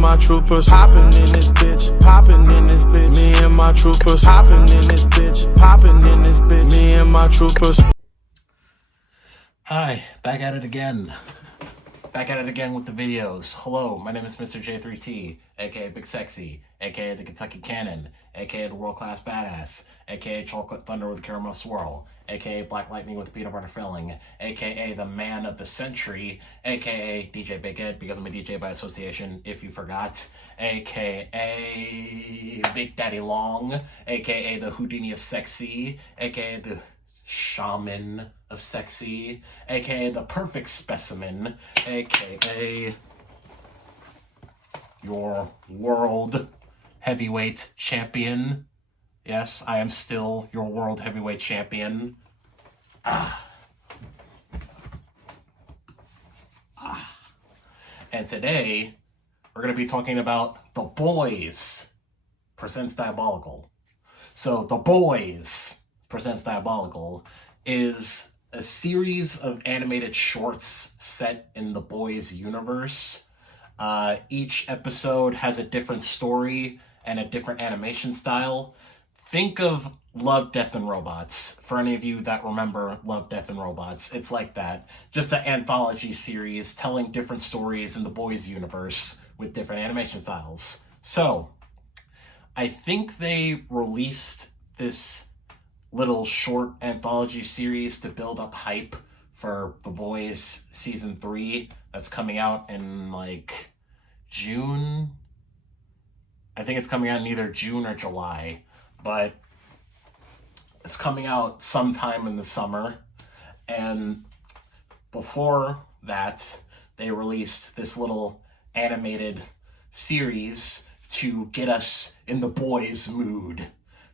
my troopers hopping in this bitch, popping in this bitch. Me and my troopers hopping in this bitch, popping in this bitch. Me and my troopers. Hi, back at it again. Back at it again with the videos. Hello, my name is Mr. J3T, aka Big Sexy, aka the Kentucky Cannon, aka the World Class Badass, aka Chocolate Thunder with a Caramel Swirl, aka Black Lightning with peanut butter filling, aka the Man of the Century, aka DJ Big Ed, because I'm a DJ by association, if you forgot, aka Big Daddy Long, aka the Houdini of Sexy, aka the Shaman of Sexy, aka the Perfect Specimen, aka your World Heavyweight Champion. Yes, I am still your World Heavyweight Champion. And today, we're going to be talking about The Boys presents Diabolical. So, The Boys presents Diabolical is a series of animated shorts set in the Boys universe. Each episode has a different story and a different animation style. Think of Love, Death, and Robots. For any of you that remember Love, Death, and Robots, it's like that. Just an anthology series telling different stories in the Boys universe with different animation styles. So, I think they released this little short anthology series to build up hype for The Boys Season 3 that's coming out in like June. I think it's coming out in either June or July, but it's coming out sometime in the summer. And before that, they released this little animated series to get us in the boys' mood.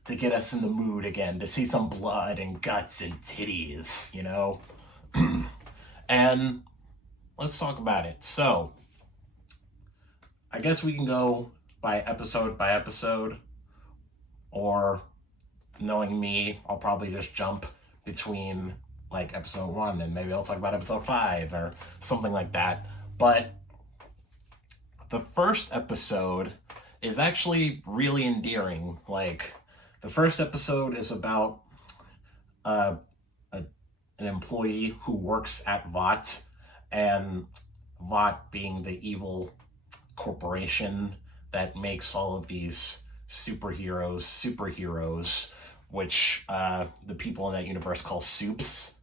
To get us in the mood again, to see some blood and guts and titties, you know? And let's talk about it. So, I guess we can go by episode, or knowing me, I'll probably just jump between like episode 1 and maybe I'll talk about episode 5 or something like that. But the first episode is actually really endearing. Like, the first episode is about an employee who works at Vought, and Vought being the evil corporation that makes all of these superheroes, which the people in that universe call soups.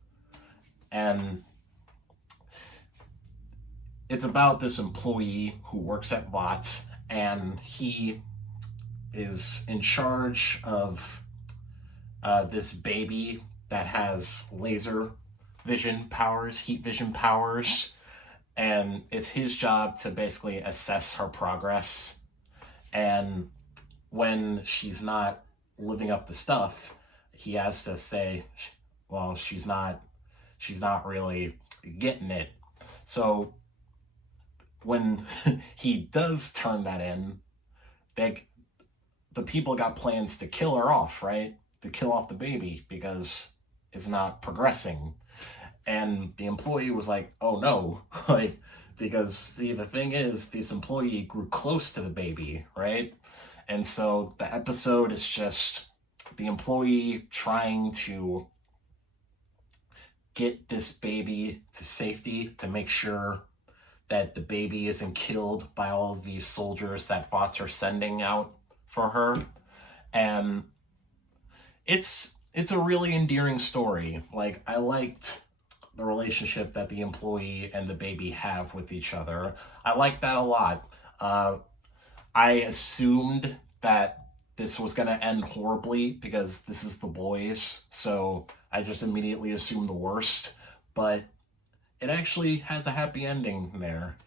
And it's about this employee who works at Vought, and he is in charge of this baby that has laser vision powers, heat vision powers, and it's his job to basically assess her progress. And when she's not living up to stuff, he has to say, well, she's not really getting it. So when he does turn that in, the people got plans to kill her off, right? To kill off the baby because it's not progressing. And the employee was like, oh no, like, because see, the thing is, this employee grew close to the baby, right? And so the episode is just the employee trying to get this baby to safety, to make sure that the baby isn't killed by all of these soldiers that Vought are sending out for her. And it's a really endearing story. Like, I liked the relationship that the employee and the baby have with each other. I liked that a lot. I assumed that this was going to end horribly because this is The Boys, so I just immediately assumed the worst. But it actually has a happy ending there.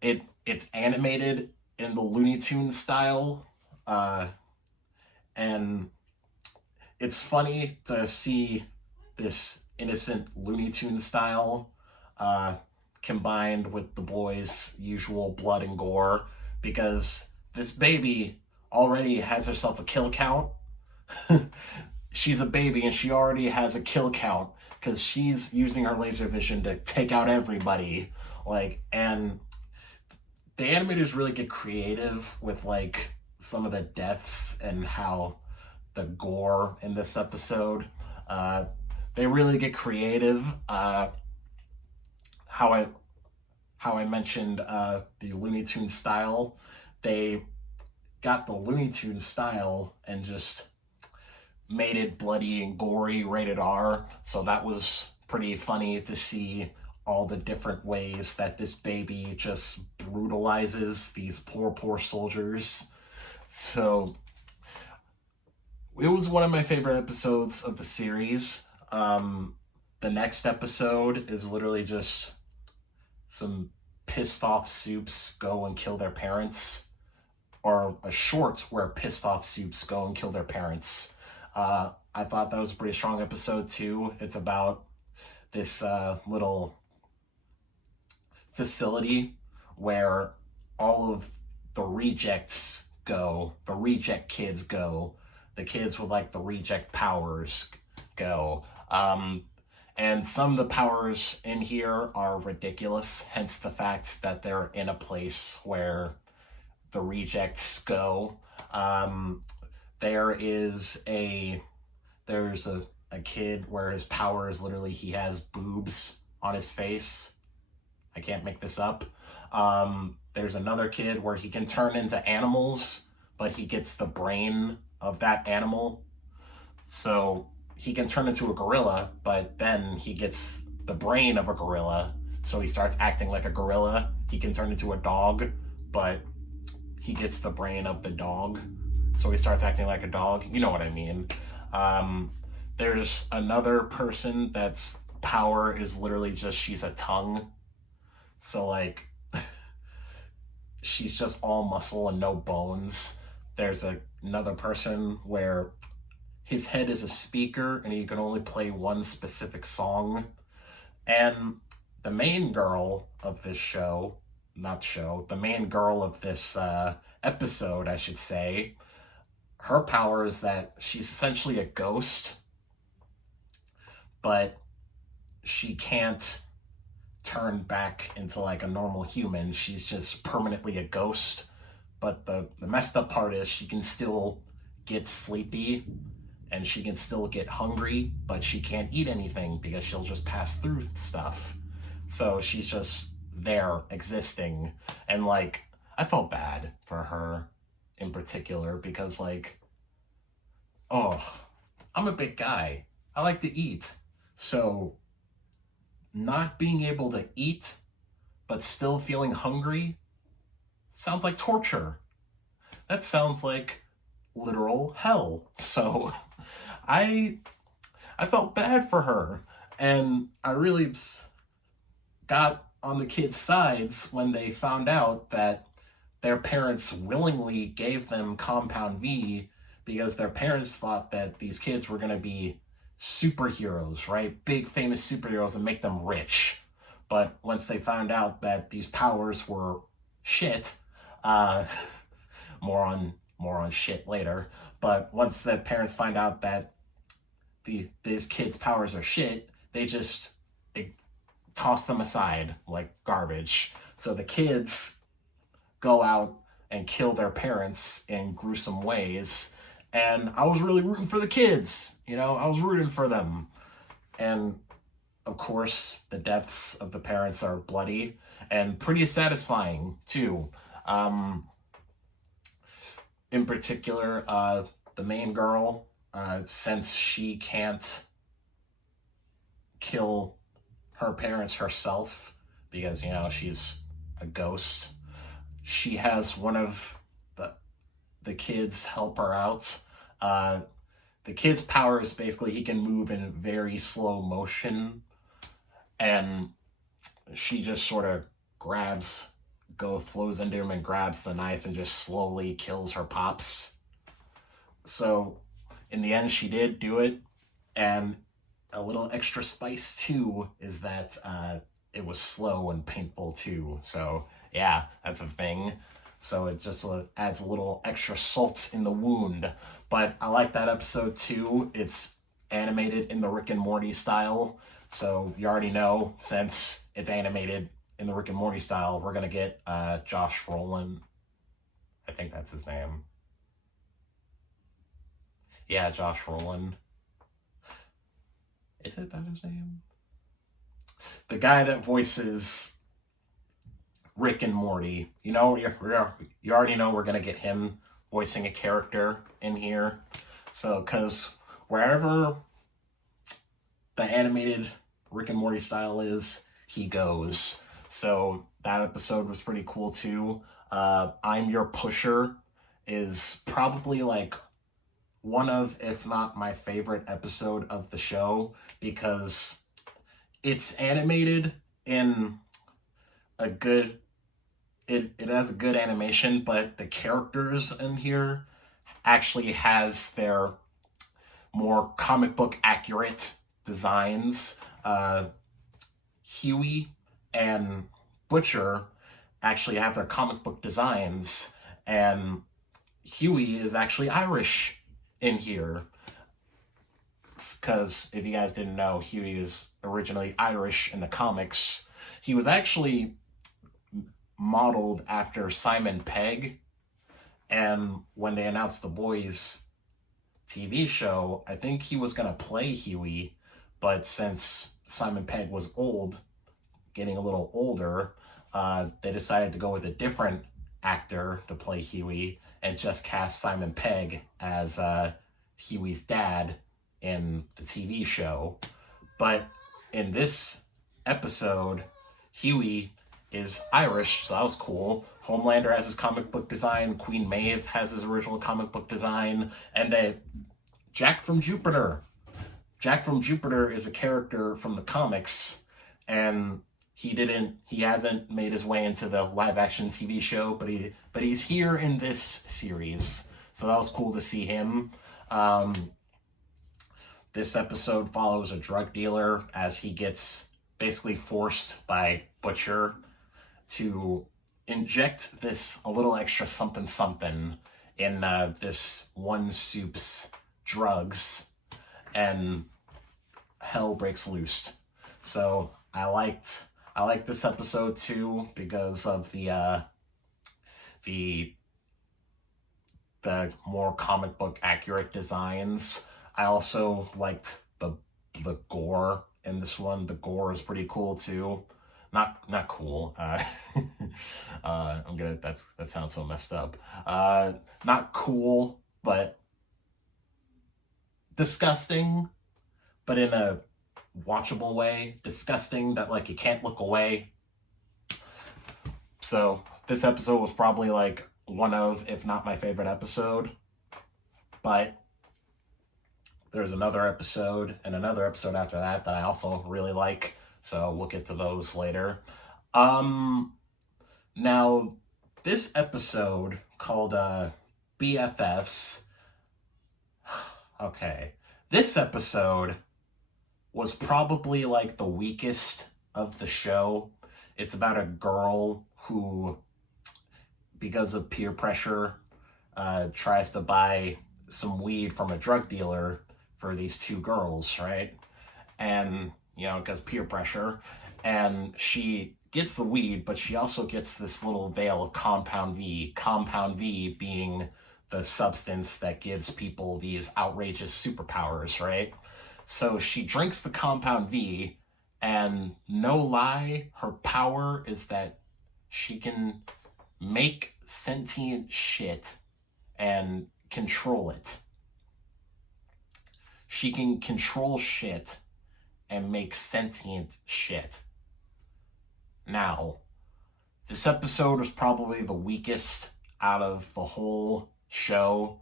It's animated in the Looney Tunes style, and it's funny to see this innocent Looney Tunes style combined with The Boys' usual blood and gore, because this baby already has herself a kill count. She's a baby and she already has a kill count because she's using her laser vision to take out everybody. Like, and the animators really get creative with like some of the deaths and how the gore in this episode. They really get creative. How I mentioned the Looney Tunes style. They got the Looney Tunes style and just made it bloody and gory, rated R. So that was pretty funny to see all the different ways that this baby just brutalizes these poor soldiers. So it was one of my favorite episodes of the series. The next episode is literally just some pissed off soups go and kill their parents, or a short where pissed off soups go and kill their parents. I thought that was a pretty strong episode too. It's about this little facility where all of the rejects go, the reject kids go, the kids with like the reject powers go. And some of the powers in here are ridiculous, hence the fact that they're in a place where the rejects go. There's a kid where his power is literally he has boobs on his face. I can't make this up. There's another kid where he can turn into animals, but he gets the brain of that animal. So he can turn into a gorilla, but then he gets the brain of a gorilla. So he starts acting like a gorilla. He can turn into a dog, but he gets the brain of the dog. So he starts acting like a dog. You know what I mean. There's another person that's power is literally just she's a tongue. So like she's just all muscle and no bones. There's another person where his head is a speaker and he can only play one specific song. And the main girl of this show, the main girl of this episode, I should say, her power is that she's essentially a ghost, but she can't turn back into like a normal human. She's just permanently a ghost. But the messed up part is she can still get sleepy and she can still get hungry, but she can't eat anything because she'll just pass through stuff. So she's just there existing. And like, I felt bad for her in particular because like, oh, I'm a big guy. I like to eat. So not being able to eat but still feeling hungry sounds like torture. That sounds like literal hell. So I felt bad for her, and I really got on the kids' sides when they found out that their parents willingly gave them Compound V because their parents thought that these kids were going to be superheroes, right? Big famous superheroes and make them rich. But once they found out that these powers were shit, more on shit later. But once the parents find out that these kids' powers are shit, they just toss them aside like garbage. So the kids go out and kill their parents in gruesome ways. And I was really rooting for the kids. You know, I was rooting for them. And of course, the deaths of the parents are bloody and pretty satisfying too. In particular, the main girl, since she can't kill her parents herself because, you know, she's a ghost, she has one of the kids help her out. The kid's power is basically he can move in very slow motion, and she just sort of flows into him and grabs the knife and just slowly kills her pops. So in the end, she did do it. And a little extra spice too is that it was slow and painful too. So yeah, that's a thing. So it just adds a little extra salt in the wound. But I like that episode too. It's animated in the Rick and Morty style. So you already know, since it's animated in the Rick and Morty style, we're going to get Josh Brolin. I think that's his name. Yeah, Josh Brolin. Is it that his name? The guy that voices Rick and Morty. You know, you already know we're going to get him voicing a character in here. So, because wherever the animated Rick and Morty style is, he goes. So that episode was pretty cool too. I'm Your Pusher is probably like one of, if not my favorite episode of the show, because it's animated in a good, it has a good animation, but the characters in here actually has their more comic book accurate designs. Huey and Butcher actually have their comic book designs, and Huey is actually Irish in here. Because if you guys didn't know, Huey is originally Irish in the comics. He was actually modeled after Simon Pegg, and when they announced The Boys TV show, I think he was going to play Huey, but since Simon Pegg was old, getting a little older, they decided to go with a different actor to play Huey and just cast Simon Pegg as Huey's dad in the TV show. But in this episode, Huey is Irish, so that was cool. Homelander has his comic book design, Queen Maeve has his original comic book design, and Jack from Jupiter. Jack from Jupiter is a character from the comics, and he hasn't made his way into the live action TV show, but he's here in this series. So that was cool to see him. This episode follows a drug dealer as he gets basically forced by Butcher to inject a little extra something something in this one soup's drugs, and hell breaks loose. So I liked this episode too because of the more comic book accurate designs. I also liked the gore in this one. The gore is pretty cool too. Not cool. That sounds so messed up. Not cool, but disgusting, but in a watchable way. Disgusting that like you can't look away. So this episode was probably like one of, if not my favorite episode. But there's another episode and another episode after that I also really like. So we'll get to those later. Now, this episode called BFFs. Okay. This episode was probably like the weakest of the show. It's about a girl who, because of peer pressure, tries to buy some weed from a drug dealer for these two girls, right? And, you know, because peer pressure. And she gets the weed, but she also gets this little vial of Compound V. Compound V being the substance that gives people these outrageous superpowers, right? So she drinks the Compound V, and no lie, her power is that she can make sentient shit and control it. She can control shit and make sentient shit. Now, this episode was probably the weakest out of the whole show.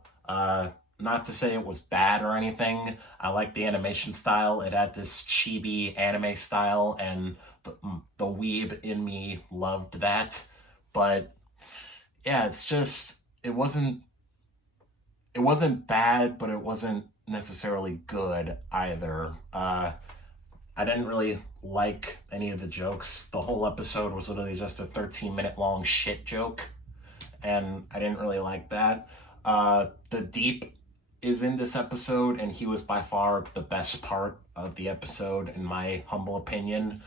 Not to say it was bad or anything. I like the animation style. It had this chibi anime style, and the weeb in me loved that. But yeah, it's just, it wasn't bad, but it wasn't necessarily good either. I didn't really like any of the jokes. The whole episode was literally just a 13-minute long shit joke, and I didn't really like that. The Deep is in this episode, and he was by far the best part of the episode, in my humble opinion.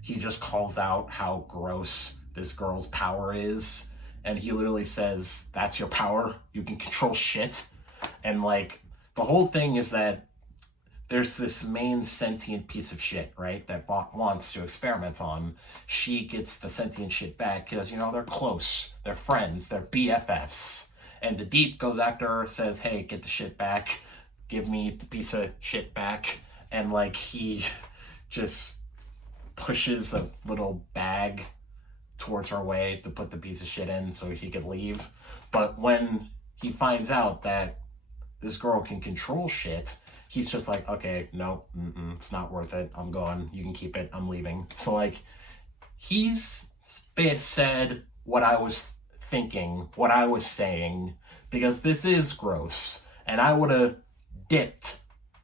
he just calls out how gross this girl's power is. And he literally says, that's your power? You can control shit? And like, the whole thing is that there's this main sentient piece of shit, right, that Bot wants to experiment on. She gets the sentient shit back because, you know, they're close, they're friends, they're BFFs. And the Deep goes after her, says, hey, get the shit back, give me the piece of shit back. And like, he just pushes a little bag towards her way to put the piece of shit in so he could leave. But when he finds out that this girl can control shit, he's just like, okay, no, it's not worth it. I'm going. You can keep it. I'm leaving. So like, he's said what I was thinking, what I was saying, because this is gross. And I would have dipped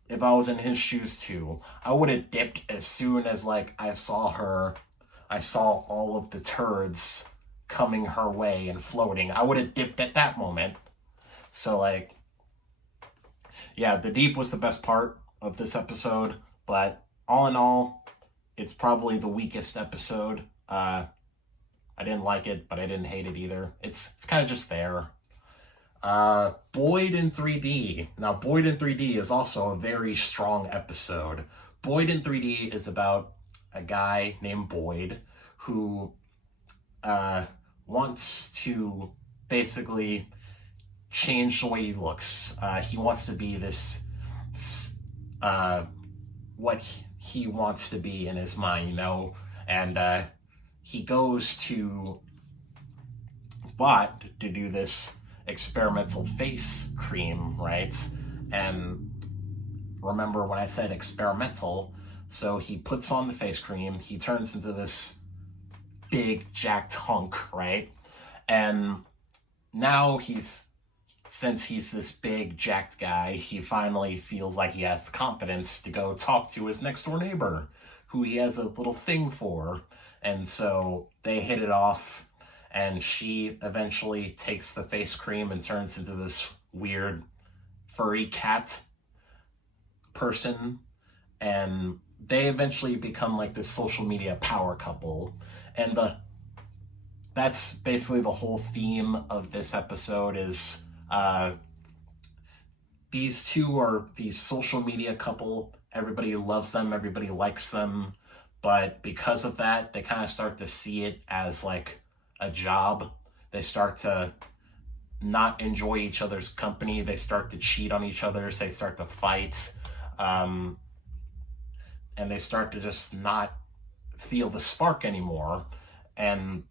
if I was in his shoes too. I would have dipped as soon as like I saw all of the turds coming her way and floating. I would have dipped at that moment. So like, yeah, the Deep was the best part of this episode, but all in all, it's probably the weakest episode. I didn't like it, but I didn't hate it either. It's kind of just there. Boyd in 3D. Now, Boyd in 3D is also a very strong episode. Boyd in 3D is about a guy named Boyd who wants to basically change the way he looks. He wants to be this, what he wants to be in his mind, you know, and he goes to Vought to do this experimental face cream, right? And remember when I said experimental, so he puts on the face cream, he turns into this big jacked hunk, right? And now since he's this big jacked guy, he finally feels like he has the confidence to go talk to his next door neighbor, who he has a little thing for. And so they hit it off, and she eventually takes the face cream and turns into this weird furry cat person. And they eventually become like this social media power couple. And that's basically the whole theme of this episode is these two are these social media couple. Everybody loves them, everybody likes them, but because of that, they kind of start to see it as like a job. They start to not enjoy each other's company. They start to cheat on each other. They start to fight. And they start to just not feel the spark anymore. And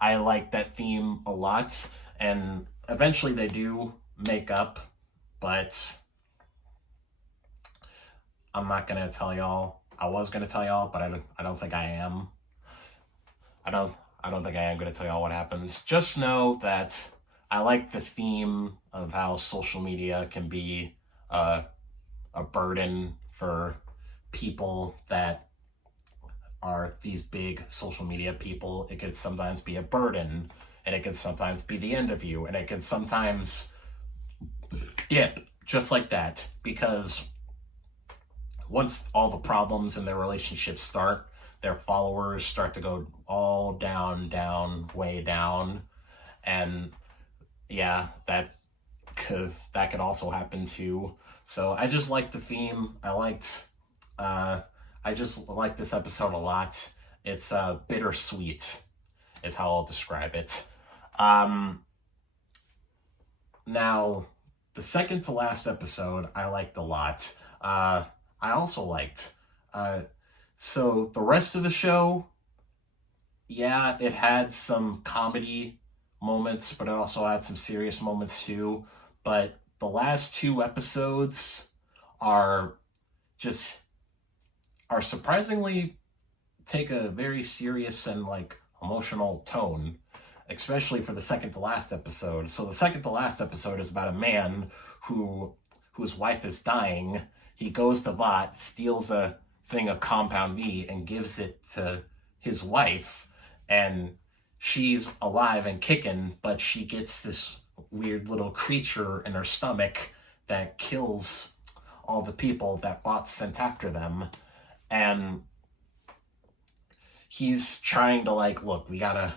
I like that theme a lot. And eventually they do make up, but I'm not going to tell y'all. I was going to tell y'all, but I don't think I am. I don't think I am going to tell y'all what happens. Just know that I like the theme of how social media can be a burden for people that are these big social media people. It could sometimes be a burden, and it could sometimes be the end of you, and it could sometimes dip just like that, because once all the problems in their relationship start, their followers start to go all down, way down. And yeah, that could also happen too. So I just like the theme. I just like this episode a lot. It's bittersweet is how I'll describe it. Now, the second to last episode I liked a lot. I also liked. So the rest of the show, yeah, it had some comedy moments, but it also had some serious moments too. But the last two episodes are surprisingly take a very serious and like emotional tone, especially for the second to last episode. So the second to last episode is about a man whose wife is dying. He goes to Vought, steals a thing of Compound V, and gives it to his wife. And she's alive and kicking, but she gets this weird little creature in her stomach that kills all the people that Vought sent after them. And he's trying to like, look, we gotta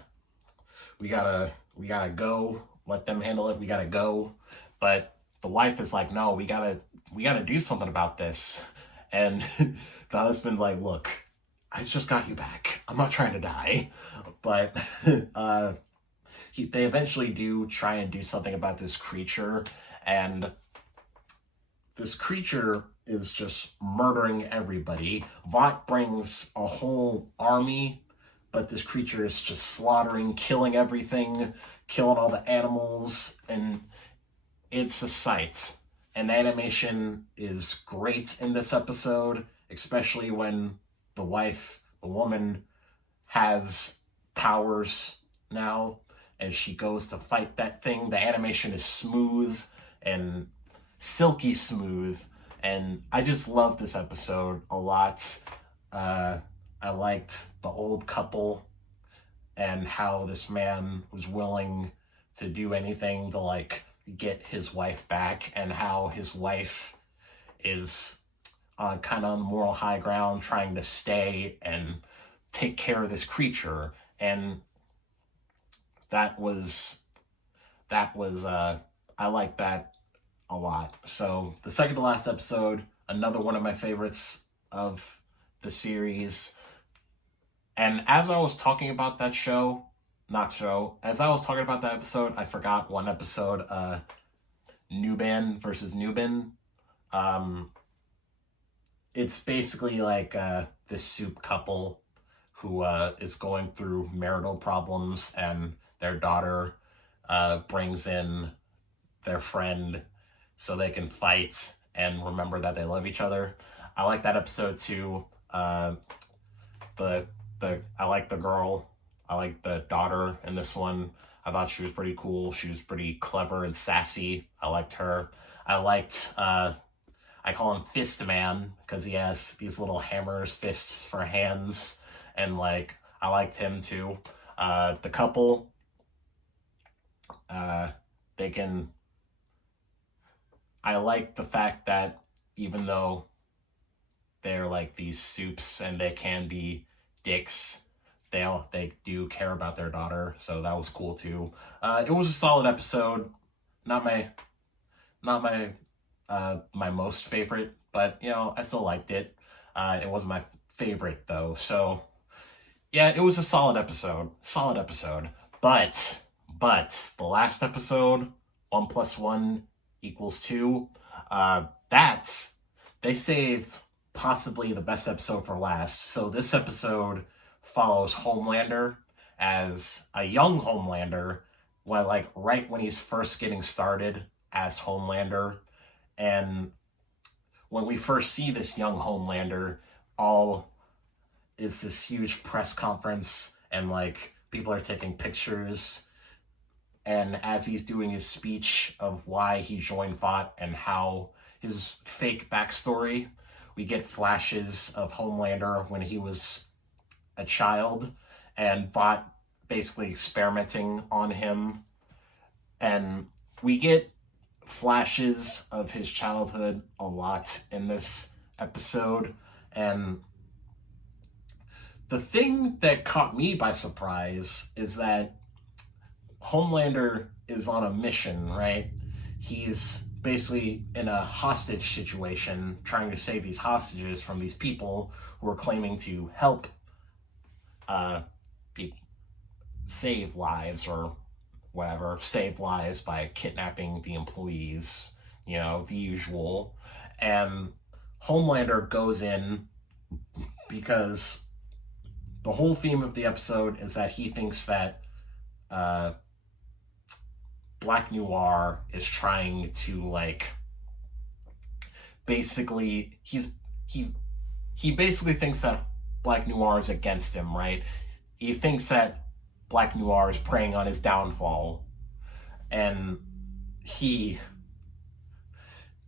go, let them handle it, we gotta go. But the wife is like, no, we gotta do something about this. And the husband's like, look, I just got you back, I'm not trying to die. But they eventually do try and do something about this creature, and this creature is just murdering everybody. Vought brings a whole army, but this creature is just slaughtering, killing everything, killing all the animals, and it's a sight. And the animation is great in this episode, especially when the woman, has powers now, and she goes to fight that thing. The animation is smooth and silky smooth, and I just love this episode a lot. I liked the old couple and how this man was willing to do anything to like get his wife back, and how his wife is kind of on the moral high ground trying to stay and take care of this creature. And that was I like that a lot. So the second to last episode, another one of my favorites of the series. And as I was talking about that as I was talking about that episode, I forgot one episode, Nuban versus Nuban. It's basically like this soup couple who is going through marital problems, and their daughter brings in their friend so they can fight and remember that they love each other. I like that episode too. I like the girl. I like the daughter in this one. I thought she was pretty cool. She was pretty clever and sassy. I liked her. I liked, I call him Fist Man because he has these little hammers, fists for hands. And like, I liked him too. The couple, I like the fact that even though they're like these soups and they can be dicks, they do care about their daughter, so that was cool too. It was a solid episode. Not my most favorite, but you know, I still liked it. It wasn't my favorite though, so yeah, it was a solid episode. But the last episode, 1 + 1 = 2, that they saved possibly the best episode for last. So this episode follows Homelander as a young Homelander, right when he's first getting started as Homelander. And when we first see this young Homelander, all is this huge press conference, and like people are taking pictures. And as he's doing his speech of why he joined Vought and how his fake backstory, we get flashes of Homelander when he was a child, and Vought basically experimenting on him. And we get flashes of his childhood a lot in this episode. And the thing that caught me by surprise is that Homelander is on a mission, right? He's basically in a hostage situation, trying to save these hostages from these people who are claiming to help people save lives or whatever, save lives by kidnapping the employees, you know, the usual. And Homelander goes in because the whole theme of the episode is that he thinks that Black Noir is trying to like basically he basically thinks that Black Noir is against him, right? He thinks that Black Noir is preying on his downfall, and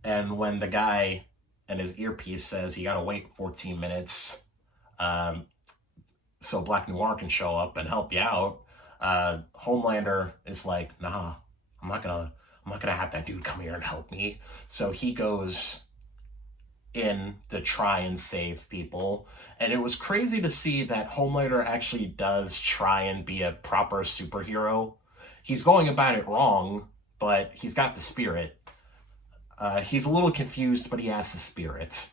when the guy in his earpiece says you gotta wait 14 minutes so Black Noir can show up and help you out, Homelander is like, nah, I'm not gonna have that dude come here and help me. So he goes in to try and save people. And it was crazy to see that Homelander actually does try and be a proper superhero. He's going about it wrong, but he's got the spirit. He's a little confused, but he has the spirit.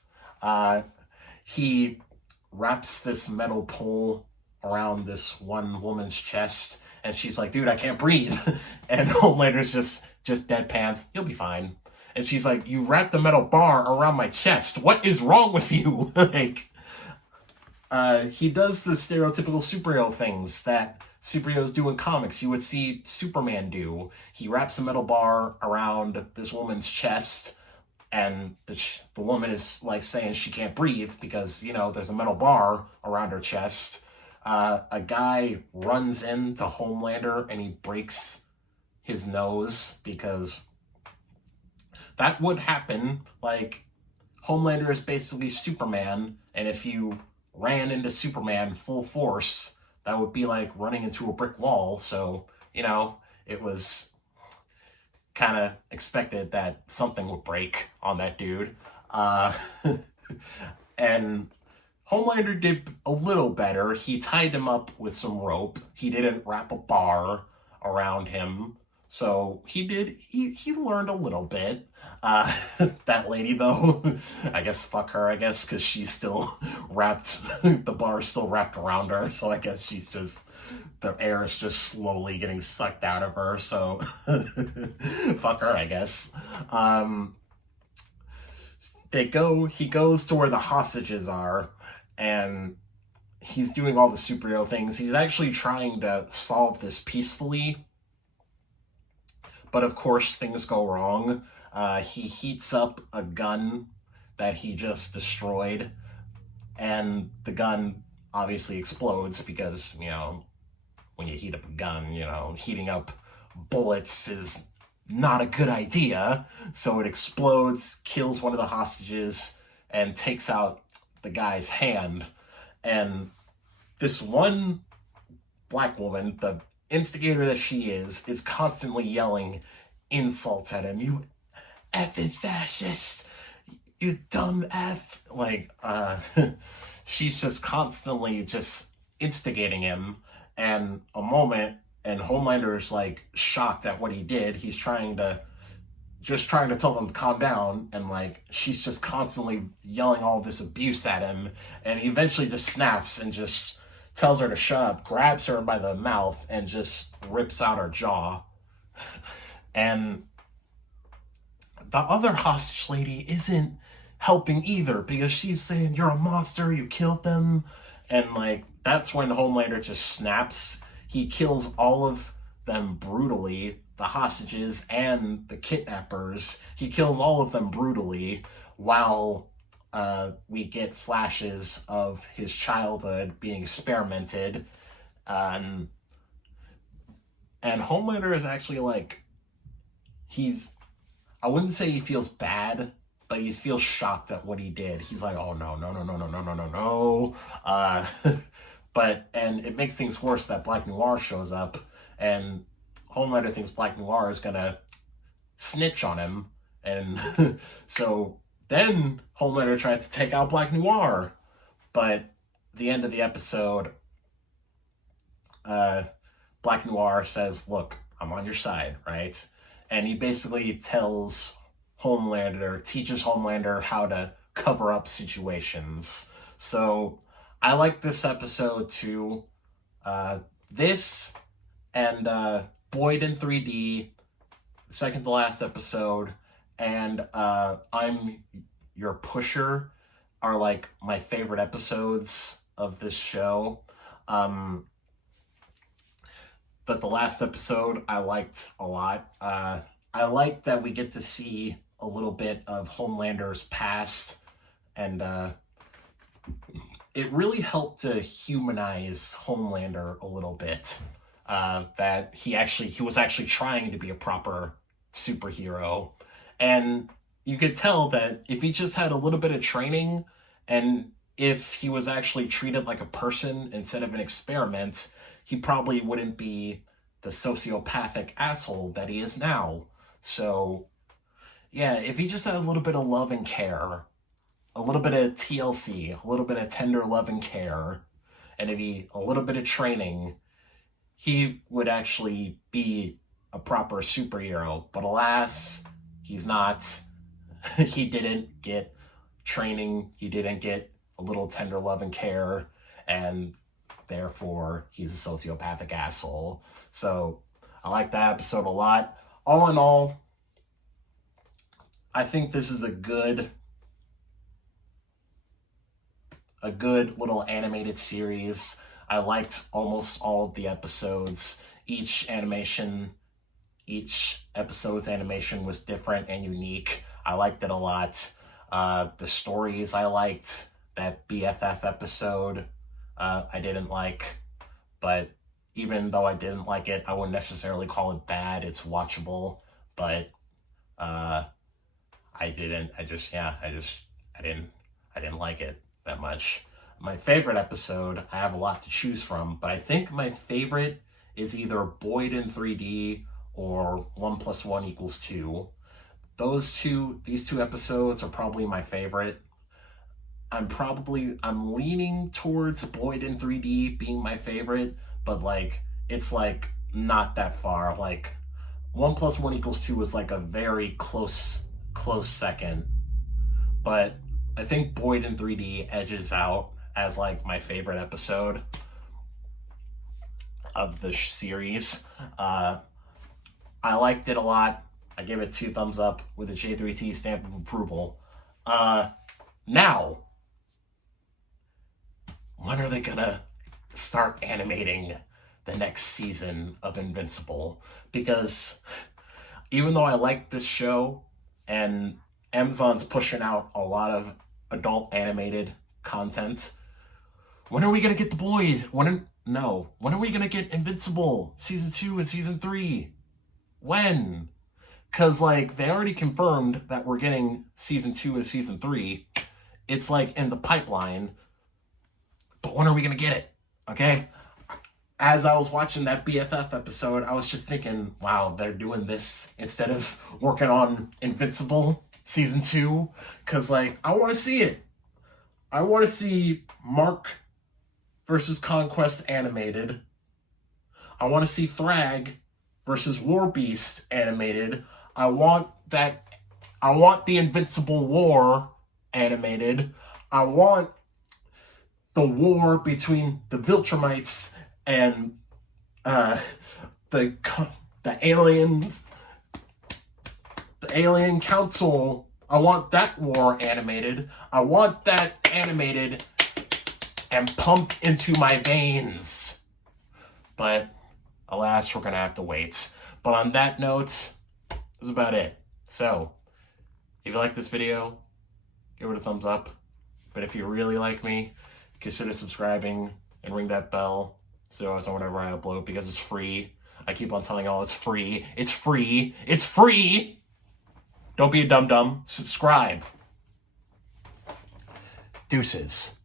He wraps this metal pole around this one woman's chest, and she's like, dude, I can't breathe. And Homelander's just deadpans, you'll be fine. And she's like, you wrapped the metal bar around my chest. What is wrong with you? Like, he does the stereotypical superhero things that superheroes do in comics. You would see Superman do. He wraps a metal bar around this woman's chest, and the woman is like saying she can't breathe because, you know, there's a metal bar around her chest. A guy runs into Homelander and he breaks his nose because that would happen. Like, Homelander is basically Superman, and if you ran into Superman full force, that would be like running into a brick wall. So, you know, it was kind of expected that something would break on that dude. And Homelander did a little better. He tied him up with some rope. He didn't wrap a bar around him. So he learned a little bit. That lady, though, I guess fuck her, because she's still wrapped, the bar is still wrapped around her, so I guess she's just, the air is just slowly getting sucked out of her, so fuck her, I guess. He goes to where the hostages are, and he's doing all the superhero things. He's actually trying to solve this peacefully, but of course things go wrong. He heats up a gun that he just destroyed, and the gun obviously explodes because, you know, when you heat up a gun, you know, heating up bullets is not a good idea. So it explodes, kills one of the hostages, and takes out the guy's hand. And this one black woman, the instigator that she is constantly yelling insults at him. You effing fascist, you dumb F. Like, she's just constantly just instigating him. And Homelander's like shocked at what he did. He's trying to tell them to calm down, and like she's just constantly yelling all this abuse at him, and he eventually just snaps and just tells her to shut up, grabs her by the mouth, and just rips out her jaw. And the other hostage lady isn't helping either, because she's saying, you're a monster, you killed them. And like, that's when Homelander just snaps. He kills all of them brutally, the hostages and the kidnappers. He kills all of them brutally, while we get flashes of his childhood being experimented. And Homelander is actually like, I wouldn't say he feels bad, but he feels shocked at what he did. He's like, oh no. And it makes things worse that Black Noir shows up, and Homelander thinks Black Noir is gonna snitch on him. And so then Homelander tries to take out Black Noir. But at the end of the episode, Black Noir says, look, I'm on your side, right? And he basically teaches Homelander how to cover up situations. So I like this episode too. This and Boyd in 3D, second to last episode, and I'm Your Pusher are like my favorite episodes of this show. But the last episode I liked a lot. I like that we get to see a little bit of Homelander's past, and it really helped to humanize Homelander a little bit. That he was actually trying to be a proper superhero. And you could tell that if he just had a little bit of training, and if he was actually treated like a person instead of an experiment, he probably wouldn't be the sociopathic asshole that he is now. So, yeah, if he just had a little bit of love and care, a little bit of TLC, a little bit of tender love and care, and maybe a little bit of training, he would actually be a proper superhero. But alas, he's not. He didn't get training. He didn't get a little tender love and care, and therefore he's a sociopathic asshole. So I like that episode a lot. All in all, I think this is a good little animated series. I liked almost all of the episodes. Each episode's animation was different and unique. I liked it a lot. The stories I liked. That BFF episode I didn't like, but even though I didn't like it, I wouldn't necessarily call it bad. It's watchable, but I didn't like it that much. My favorite episode, I have a lot to choose from, but I think my favorite is either Boyd in 3D or 1 + 1 = 2. These two episodes are probably my favorite. I'm leaning towards Boyd in 3D being my favorite, but like, it's like not that far. Like 1 + 1 = 2 is like a very close second, but I think Boyd in 3D edges out as like my favorite episode of the series. I liked it a lot. I gave it 2 thumbs up with a J3T stamp of approval. Now, when are they gonna start animating the next season of Invincible? Because even though I like this show and Amazon's pushing out a lot of adult animated content, when are we gonna get The Boys? When are we gonna get Invincible season 2 and season 3? When? Because like, they already confirmed that we're getting season 2 and season 3. It's like in the pipeline, but when are we gonna get it? Okay? As I was watching that BFF episode, I was just thinking, wow, they're doing this instead of working on Invincible season 2. Because like, I want to see it. I want to see Mark versus Conquest animated. I want to see Thrag versus Warbeast animated. I want the Invincible War animated. I want the war between the Viltrumites and the aliens, the alien council. I want that war animated. I want that animated and pumped into my veins. But alas, we're gonna have to wait. But on that note, this is about it. So, if you like this video, give it a thumbs up. But if you really like me, consider subscribing and ring that bell so you always know whenever I upload, because it's free. I keep on telling y'all it's free. It's free. It's free! Don't be a dum-dum. Subscribe. Deuces.